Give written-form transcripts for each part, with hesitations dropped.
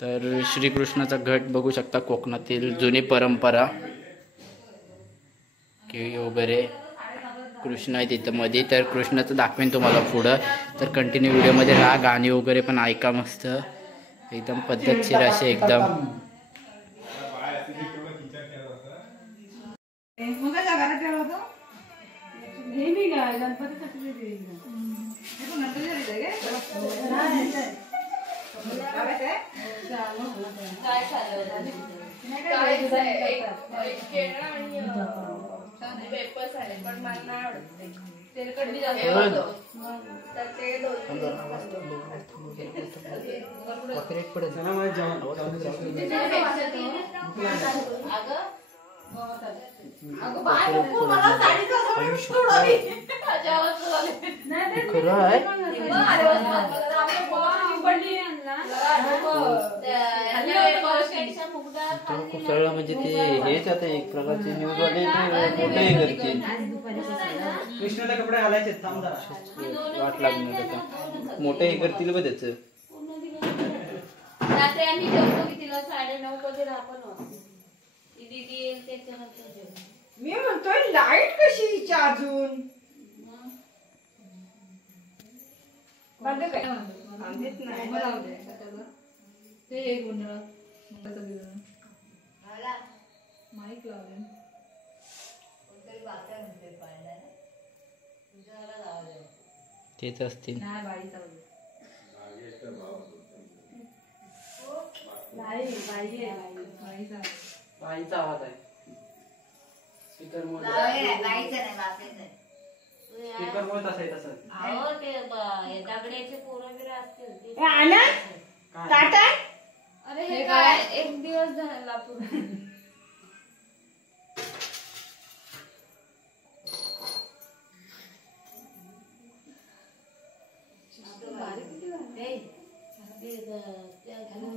तर श्रीकृष्णाचा घट बघू शकता, कोकणातील जुनी परंपरा केळी वगैरे कृष्ण आहे तिथं मध्ये. तर कृष्णाचं दाखवेन तुम्हाला पुढं, तर कंटिन्यू व्हिडिओमध्ये राहा. गाणी वगैरे पण ऐका, मस्त एकदम पद्धतशीर असे एकदम. कुसळला म्हणजे ते हेच आता एक प्रकारचे न्यूज वाले मोठे करते. कृष्णाला कपडे घालायचे वाट लागणार आता मोठे हे करतील बघ त्याच. रात्री आम्ही जेवतो की तिला 9:30 वाजे आपण दीदी येईल त्याच्यानंतर. मी म्हणतोय लाईट कशी अजून बंद काय आणत नाही ते एक गुंडळ माईक लावले तेच असतील. बाईचा आवाज आहे. स्पीकर मुळे स्पीकर मुळे तसं आहे तसं. हो ते दगड्याचे पोरं बिरं असतील. अरे हे काय एक दिवस झाला पूर्ण.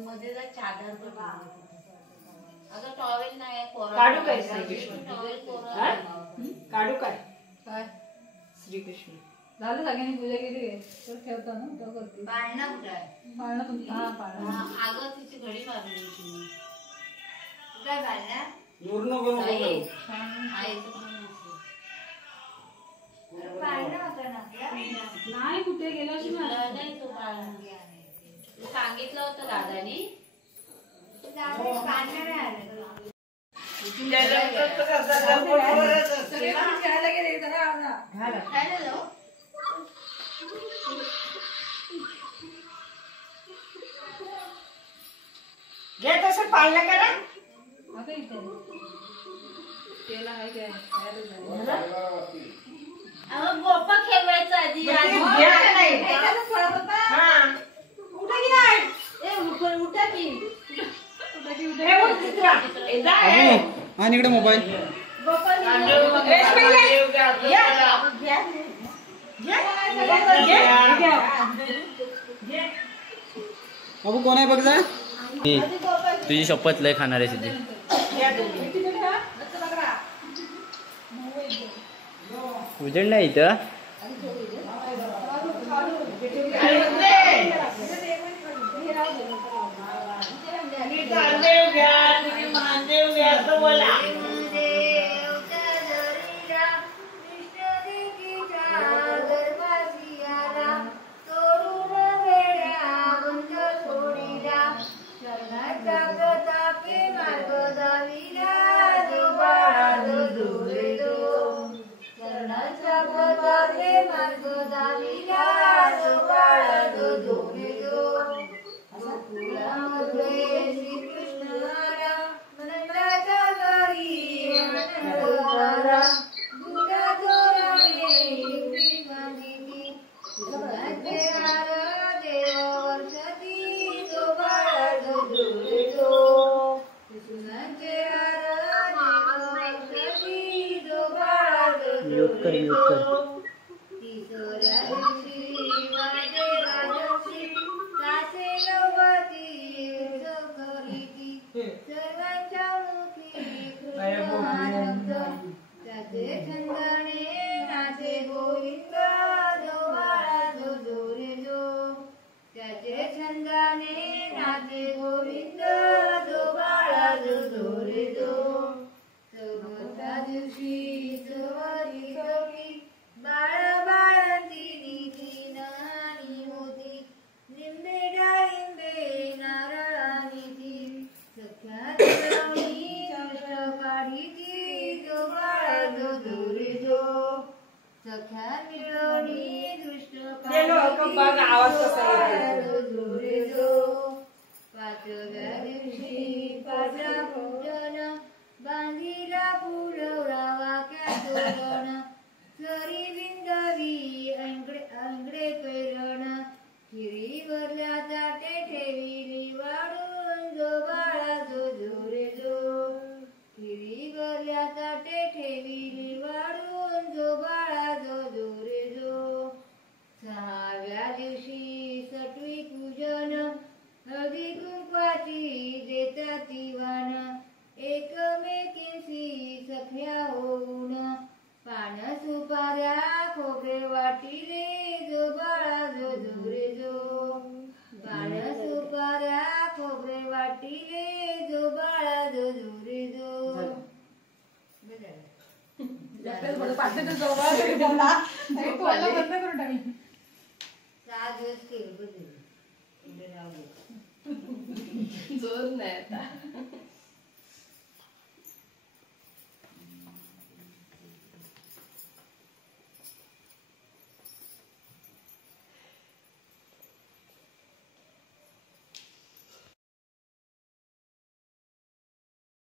मध्ये चादर अगं टॉवेल नाही काढू काय टॉवेल काढू काय श्रीकृष्ण झालं सगळ्यांनी पूजा केली तर ठेवतो ना तो करते. पाळणा कुठं आहे? पाळणा तुमचा. हा पाळणा. अगं तिची घडी मारली तुम्ही काय पाळणा नूर नको नाही कुठे गेलो अशी नाही तो पाळणा सांगितलं होतं दादानी. घे तसं पाळणं करा. तेला आहे काय गोपा खेळवायचं आधी उठा की आणि इकडे मोबाईल बाबू कोण आहे बघ जा. तुझी शपथ लय खाणार आहे सिद्धी. उजेड नाही इथं. म्यूट कर म्यूट कर तिसऱ्या दिवशी वाटे राजर्षी कासे नवती सखरीती सर्वांच्या मुखी कृष्णानंद त्याचे छंदाने नाचे गोविंद जो बाळा जो जो रे जो त्याचे छंदाने नाचे गोविंद जो बाळा जो जो रे जो चौथ्या दिवशी सवारी सखी बाळ बाळंती निधी नाणी होती लिंबे डाळिंबे नारळानी ती सख्या देवणी कृष्ण काढीती जो बाळा जो जो रे जो सख्या मिळवणी दृष्ट आवाज कसा येतो? पाचव्या दिवशी पाचा पूजन बांधीला फुलवला वाक्या तोरण सरी बिंदवी अंगडे पेरण खिरीवरल्या ताटे ठेविली वाढून जो बाळा जो जो रे जो खिरीवरल्या ताटे ठेविली वाढून जो बाळा जो जो रे जो सहाव्या दिवशी सटवी पूजन हळदी कुंकवाची देतात वाण एकमेकींशी सख्या होऊन पान सुपाऱ्या खोबरे वाटिले जो बाळा जो जो रे जो पान सुपाऱ्या खोबरे वाटिले जो बाळा जो जो रे जो बंद करून टाकली 6 दिवस केलं बदल जोर नाही आता